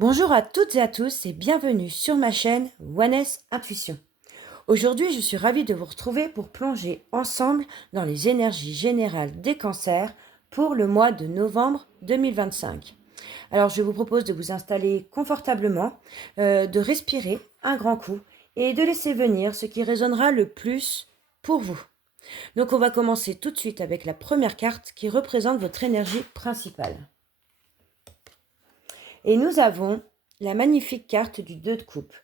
Bonjour à toutes et à tous et bienvenue sur ma chaîne Oneness Intuition. Aujourd'hui, je suis ravie de vous retrouver pour plonger ensemble dans les énergies générales des cancers pour le mois de novembre 2025. Alors, je vous propose de vous installer confortablement, de respirer un grand coup et de laisser venir ce qui résonnera le plus pour vous. Donc, on va commencer tout de suite avec la première carte qui représente votre énergie principale. Et nous avons la magnifique carte du 2 de coupe.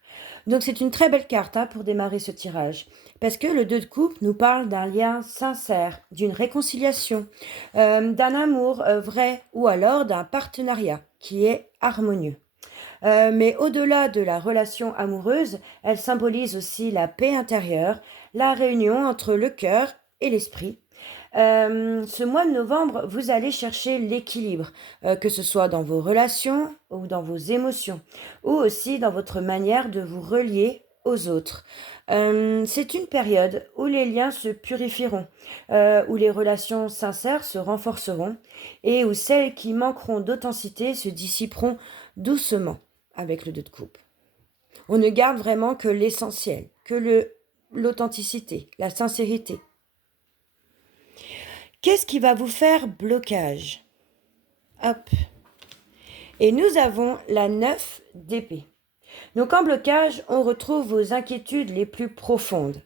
Donc c'est une très belle carte pour démarrer ce tirage. Parce que le 2 de coupe nous parle d'un lien sincère, d'une réconciliation, d'un amour vrai ou alors d'un partenariat qui est harmonieux. Mais au-delà de la relation amoureuse, elle symbolise aussi la paix intérieure, la réunion entre le cœur et l'esprit. Ce mois de novembre, vous allez chercher l'équilibre, que ce soit dans vos relations ou dans vos émotions, ou aussi dans votre manière de vous relier aux autres. C'est une période où les liens se purifieront, où les relations sincères se renforceront et où celles qui manqueront d'authenticité se dissiperont doucement avec le 2 de coupe. On ne garde vraiment que l'essentiel, que l'authenticité, la sincérité. Qu'est-ce qui va vous faire blocage? Hop. Et nous avons la 9 d'épée. Donc en blocage, on retrouve vos inquiétudes les plus profondes.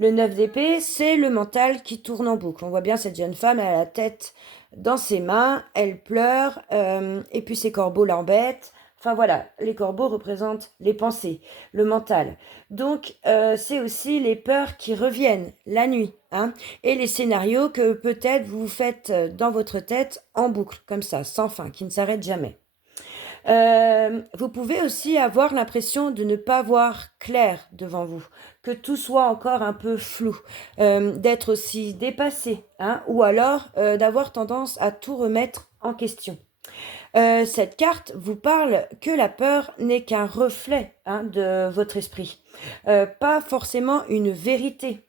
Le 9 d'épée, c'est le mental qui tourne en boucle. On voit bien cette jeune femme, elle a la tête dans ses mains, elle pleure, et puis ses corbeaux l'embêtent. Enfin voilà, les corbeaux représentent les pensées, le mental. Donc c'est aussi les peurs qui reviennent la nuit, et les scénarios que peut-être vous faites dans votre tête en boucle, comme ça, sans fin, qui ne s'arrêtent jamais. Vous pouvez aussi avoir l'impression de ne pas voir clair devant vous, que tout soit encore un peu flou, d'être aussi dépassé, ou alors d'avoir tendance à tout remettre en question. Cette carte vous parle que la peur n'est qu'un reflet de votre esprit, pas forcément une vérité.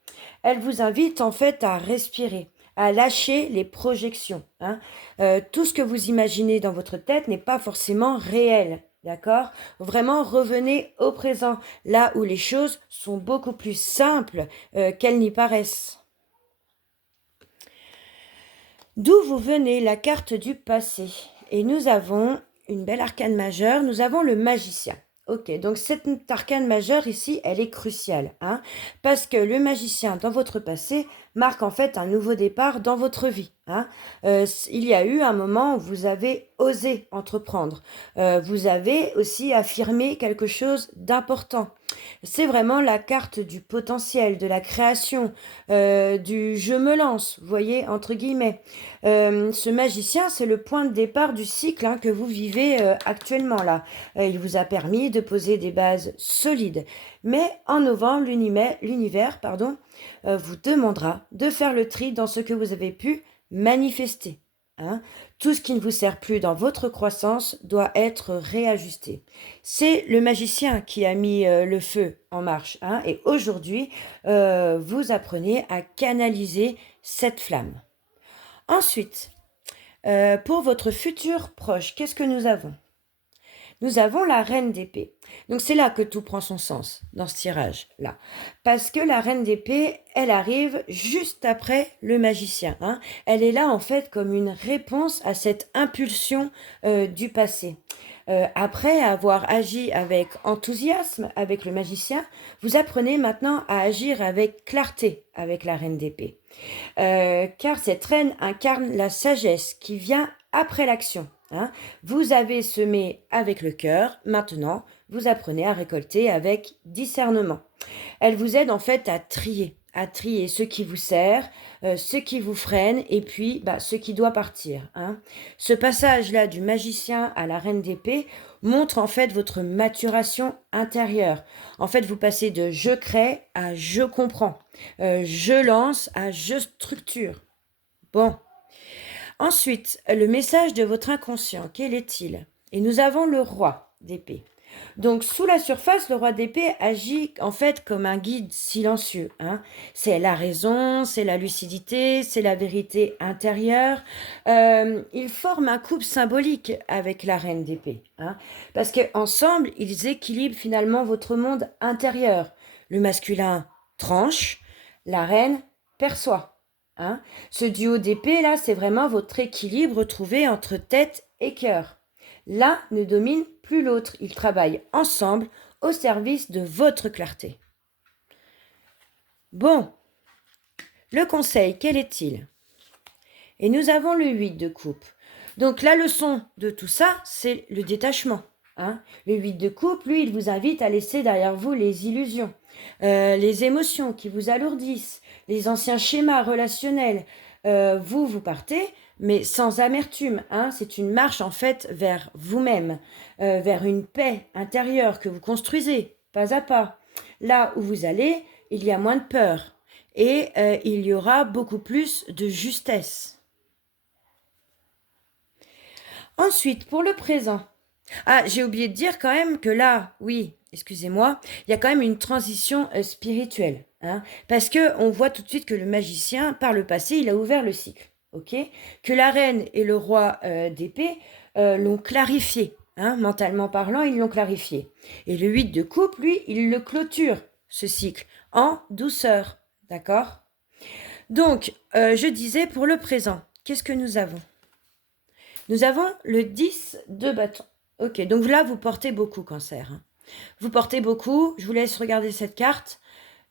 Elle vous invite en fait à respirer, à lâcher les projections. Tout ce que vous imaginez dans votre tête n'est pas forcément réel. D'accord? Vraiment, revenez au présent, là où les choses sont beaucoup plus simples qu'elles n'y paraissent. D'où vous venez, la carte du passé. Et nous avons une belle arcane majeure, nous avons le magicien. Ok, donc cette arcane majeure ici, elle est cruciale, parce que le magicien dans votre passé marque en fait un nouveau départ dans votre vie. Il y a eu un moment où vous avez osé entreprendre, vous avez aussi affirmé quelque chose d'important. C'est vraiment la carte du potentiel, de la création, du je me lance, vous voyez, entre guillemets. Ce magicien, c'est le point de départ du cycle que vous vivez actuellement là. Il vous a permis de poser des bases solides. Mais en novembre, l'univers vous demandera de faire le tri dans ce que vous avez pu manifester. Tout ce qui ne vous sert plus dans votre croissance doit être réajusté. C'est le magicien qui a mis le feu en marche. Et aujourd'hui, vous apprenez à canaliser cette flamme. Ensuite, pour votre futur proche, qu'est-ce que nous avons? Nous avons la reine d'épée. Donc c'est là que tout prend son sens, dans ce tirage-là. Parce que la reine d'épée, elle arrive juste après le magicien. Elle est là en fait comme une réponse à cette impulsion du passé. Après avoir agi avec enthousiasme avec le magicien, vous apprenez maintenant à agir avec clarté avec la reine d'épée. Car cette reine incarne la sagesse qui vient après l'action. Vous avez semé avec le cœur, maintenant vous apprenez à récolter avec discernement. Elle vous aide en fait à trier ce qui vous sert, ce qui vous freine et puis ce qui doit partir. Ce passage-là du magicien à la reine d'épée montre en fait votre maturation intérieure. En fait, vous passez de je crée à je comprends, je lance à je structure. Bon. Ensuite, le message de votre inconscient, quel est-il? Et nous avons le roi d'épée. Donc, sous la surface, le roi d'épée agit en fait comme un guide silencieux, hein. C'est la raison, c'est la lucidité, c'est la vérité intérieure. Ils forment un couple symbolique avec la reine d'épée, hein, parce qu'ensemble, ils équilibrent finalement votre monde intérieur. Le masculin tranche, la reine perçoit, hein. Ce duo d'épée, là, c'est vraiment votre équilibre trouvé entre tête et cœur. L'un ne domine plus l'autre. Ils travaillent ensemble au service de votre clarté. Bon, le conseil, quel est-il? Et nous avons le 8 de coupe. Donc la leçon de tout ça, c'est le détachement, hein. Le 8 de coupe, lui, il vous invite à laisser derrière vous les illusions, les émotions qui vous alourdissent, les anciens schémas relationnels. Vous partez, mais sans amertume, hein. C'est une marche en fait vers vous-même, vers une paix intérieure que vous construisez pas à pas. Là où vous allez, il y a moins de peur et il y aura beaucoup plus de justesse. Ensuite, pour le présent. Ah, j'ai oublié de dire quand même que là, oui, excusez-moi, il y a quand même une transition spirituelle, hein, parce que on voit tout de suite que le magicien, par le passé, il a ouvert le cycle, ok? Que la reine et le roi d'épée l'ont clarifié, hein, mentalement parlant, ils l'ont clarifié. Et le 8 de coupe, lui, il le clôture, ce cycle, en douceur, d'accord? Donc, je disais pour le présent, qu'est-ce que nous avons? Nous avons le 10 de bâton. Ok, donc là, vous portez beaucoup, Cancer, hein. Vous portez beaucoup. Je vous laisse regarder cette carte.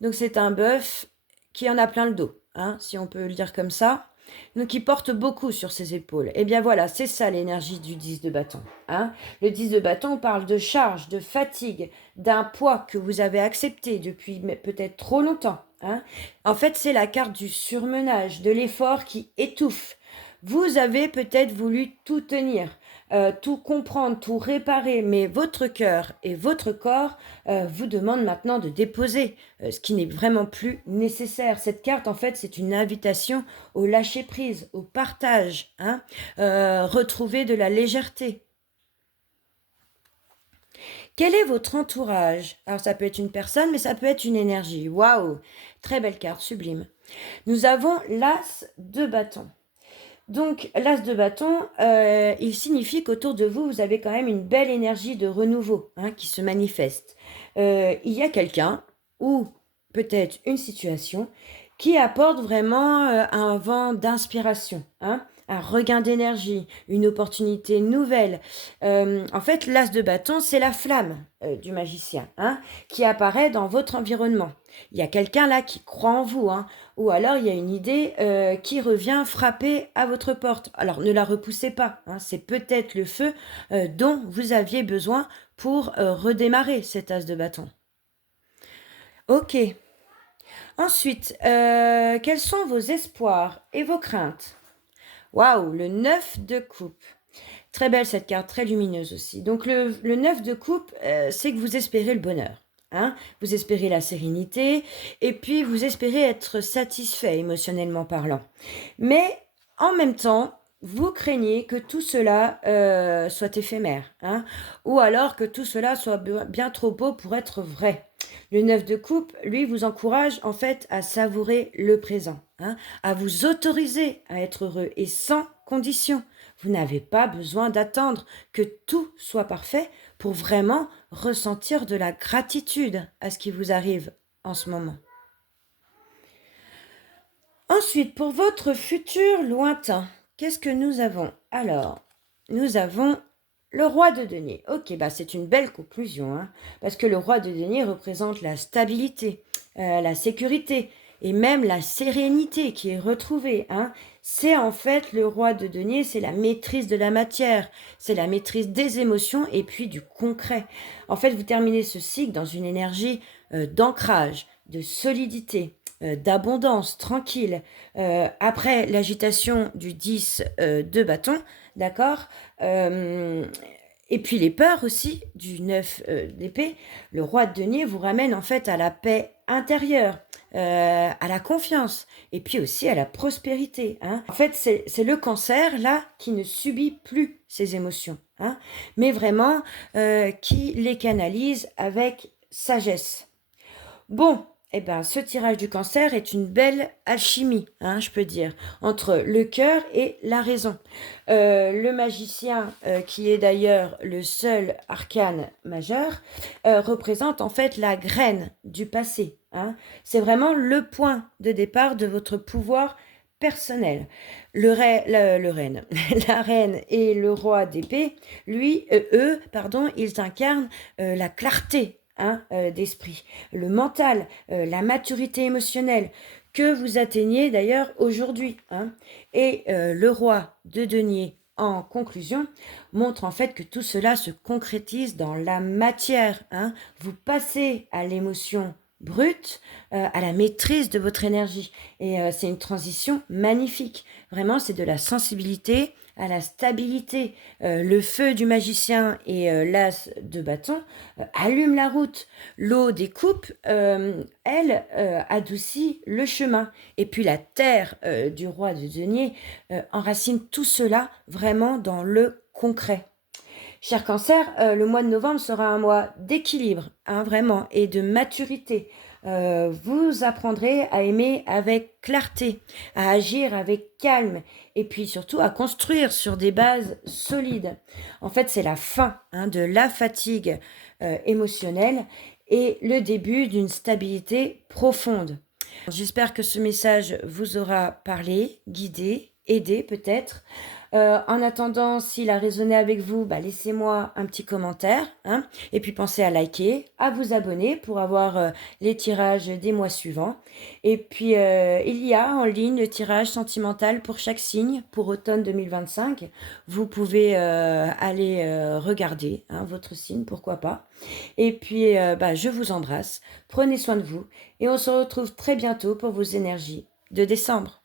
Donc, c'est un bœuf qui en a plein le dos, hein, si on peut le dire comme ça. Donc, il porte beaucoup sur ses épaules. Et bien voilà, c'est ça l'énergie du 10 de bâton, hein. Le 10 de bâton parle de charge, de fatigue, d'un poids que vous avez accepté depuis peut-être trop longtemps, hein. En fait, c'est la carte du surmenage, de l'effort qui étouffe. Vous avez peut-être voulu tout tenir, tout comprendre, tout réparer, mais votre cœur et votre corps vous demandent maintenant de déposer, ce qui n'est vraiment plus nécessaire. Cette carte, en fait, c'est une invitation au lâcher-prise, au partage, hein, retrouver de la légèreté. Quel est votre entourage? Alors, ça peut être une personne, mais ça peut être une énergie. Waouh! Très belle carte, sublime. Nous avons l'As de bâton. Donc, l'as de bâton, il signifie qu'autour de vous, vous avez quand même une belle énergie de renouveau, hein, qui se manifeste. Il y a quelqu'un ou peut-être une situation qui apporte vraiment un vent d'inspiration, hein, un regain d'énergie, une opportunité nouvelle. En fait, l'as de bâton, c'est la flamme du magicien, hein, qui apparaît dans votre environnement. Il y a quelqu'un là qui croit en vous, hein, ou alors il y a une idée qui revient frapper à votre porte. Alors ne la repoussez pas, hein, c'est peut-être le feu dont vous aviez besoin pour redémarrer cet as de bâton. Ok. Ensuite, quels sont vos espoirs et vos craintes? Waouh, le 9 de coupe. Très belle cette carte, très lumineuse aussi. Donc le 9 de coupe, c'est que vous espérez le bonheur, hein. Vous espérez la sérénité et puis vous espérez être satisfait émotionnellement parlant. Mais en même temps, vous craignez que tout cela soit éphémère, hein, ou alors que tout cela soit bien trop beau pour être vrai. Le 9 de coupe, lui, vous encourage en fait à savourer le présent, hein, à vous autoriser à être heureux et sans condition. Vous n'avez pas besoin d'attendre que tout soit parfait pour vraiment ressentir de la gratitude à ce qui vous arrive en ce moment. Ensuite, pour votre futur lointain, qu'est-ce que nous avons? Alors, nous avons le roi de denier. Ok, bah c'est une belle conclusion, hein, parce que le roi de denier représente la stabilité, la sécurité et même la sérénité qui est retrouvée, hein. C'est en fait le roi de denier, c'est la maîtrise de la matière, c'est la maîtrise des émotions et puis du concret. En fait, vous terminez ce cycle dans une énergie d'ancrage, de solidité, d'abondance, tranquille. Après l'agitation du 10 de bâton, d'accord, et puis les peurs aussi du 9 d'épée, le roi de denier vous ramène en fait à la paix intérieure, à la confiance et puis aussi à la prospérité, hein. En fait, c'est le cancer là qui ne subit plus ses émotions, hein, mais vraiment qui les canalise avec sagesse. Bon, eh ben, ce tirage du Cancer est une belle alchimie, hein, je peux dire, entre le cœur et la raison. Le magicien, qui est d'ailleurs le seul arcane majeur, représente en fait la graine du passé, hein. C'est vraiment le point de départ de votre pouvoir personnel. Le reine, la reine et le roi d'épée, eux, ils incarnent la clarté, hein, d'esprit, le mental, la maturité émotionnelle que vous atteignez d'ailleurs aujourd'hui, hein. Et le roi de denier, en conclusion, montre en fait que tout cela se concrétise dans la matière, hein. Vous passez à l'émotion brute, à la maîtrise de votre énergie. Et c'est une transition magnifique. Vraiment, c'est de la sensibilité à la stabilité. Le feu du magicien et l'as de bâton allument la route. L'eau des coupes, elle, adoucit le chemin. Et puis la terre du roi de denier enracine tout cela vraiment dans le concret. Cher Cancer, le mois de novembre sera un mois d'équilibre, hein, vraiment, et de maturité. Vous apprendrez à aimer avec clarté, à agir avec calme, et puis surtout à construire sur des bases solides. En fait, c'est la fin, hein, de la fatigue émotionnelle et le début d'une stabilité profonde. J'espère que ce message vous aura parlé, guidé, aidé peut-être. En attendant, s'il a résonné avec vous, laissez-moi un petit commentaire, hein, et puis pensez à liker, à vous abonner pour avoir les tirages des mois suivants. Et puis, il y a en ligne le tirage sentimental pour chaque signe pour automne 2025. Vous pouvez aller regarder, hein, votre signe, pourquoi pas. Et puis, je vous embrasse, prenez soin de vous, et on se retrouve très bientôt pour vos énergies de décembre.